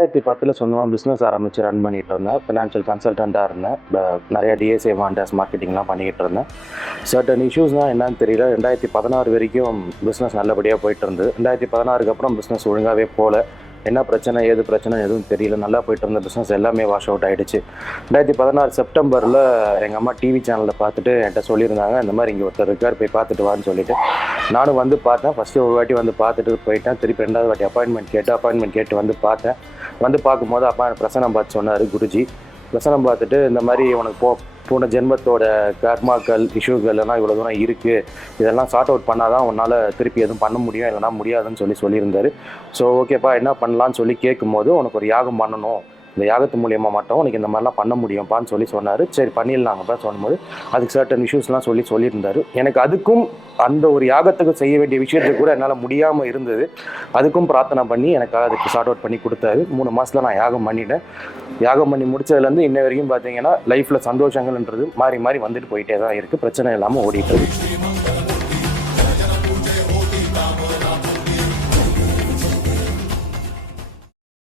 ரெண்டாயிரத்தி பத்தில் சொந்தமாக பிஸ்னஸ் ஆரம்பித்து ரன் பண்ணிட்டு இருந்தேன். ஃபினான்ஷியல் கன்சல்டண்ட்டாக இருந்தேன். நிறையா நிறைய டிஎஸ்ஏ வாண்டர்ஸ் மார்க்கெட்டிங்லாம் பண்ணிக்கிட்டு இருந்தேன். சர்டன் இஷ்யூஸ்னால் என்னன்னு தெரியல. ரெண்டாயிரத்தி பதினாறு வரைக்கும் பிஸ்னஸ் நல்லபடியாக போயிட்டு இருந்தது. ரெண்டாயிரத்தி பதினாறுக்கு அப்புறம் பிஸ்னஸ் ஒழுங்காகவே போகல என்ன பிரச்சனை ஏது பிரச்சனை எதுவும் தெரியல. நல்லா போயிட்டு இருந்த பிஸ்னஸ் எல்லாமே வாஷ் அவுட் ஆகிடுச்சு ரெண்டாயிரத்தி பதினாறு செப்டம்பரில் எங்கள் அம்மா டிவி சேனலில் பார்த்துட்டு என்கிட்ட சொல்லியிருந்தாங்க இந்த மாதிரி இங்கே ஒருத்தர் இருக்கார் போய் பார்த்துட்டு வான்னு சொல்லிட்டு. நானும் வந்து பார்த்தேன். ஃபஸ்ட்டு ஒரு வாட்டி வந்து பார்த்துட்டு போயிட்டேன். திருப்பி ரெண்டாவது வாட்டி அப்பாயின்மெண்ட் கேட்டு அப்பாயின்மெண்ட் கேட்டு வந்து பார்த்தேன். வந்து பார்க்கும்போது அப்பா பிரசன்னம் பிரசனம் பார்த்து சொன்னார் குருஜி பிரசனம் பார்த்துட்டு இந்த மாதிரி உனக்கு போ போன ஜென்மத்தோட கர்மாக்கள் இஷ்யூக்கள் எல்லாம் இவ்வளோ தூரம் இருக்குது இதெல்லாம் சார்ட் அவுட் பண்ணால் தான் உன்னால் திருப்பி எதுவும் பண்ண முடியும் இல்லைனா முடியாதுன்னு சொல்லி சொல்லியிருந்தார். ஸோ ஓகேப்பா என்ன பண்ணலான்னு சொல்லி கேட்கும்போது உனக்கு ஒரு யாகம் பண்ணணும். இந்த யாகத்து மூலியமாக மட்டும் உனக்கு இந்த மாதிரிலாம் பண்ண முடியும்ப்பான்னு சொல்லி சொன்னார். சரி பண்ணிடலாங்கப்பா சொல்லும்போது அதுக்கு சர்டன் இஷ்யூஸ்லாம் சொல்லி சொல்லியிருந்தார். எனக்கு அதுக்கும் அந்த ஒரு யாகத்துக்கு செய்ய வேண்டிய விஷயத்துக்கு கூட என்னால் முடியாமல் இருந்தது. அதுக்கும் பிரார்த்தனை பண்ணி எனக்காக அதுக்கு ஷார்ட் அவுட் பண்ணி கொடுத்தாரு. மூணு மாதத்தில் நான் யாகம் பண்ணிட்டேன். யாகம் பண்ணி முடிச்சதுலேருந்து இன்ன வரைக்கும் பார்த்தீங்கன்னா லைஃப்பில் சந்தோஷங்கள்ன்றது மாறி மாறி வந்துட்டு போயிட்டே தான் இருக்குது பிரச்சனை இல்லாமல் ஓடிட்டு இருக்கு.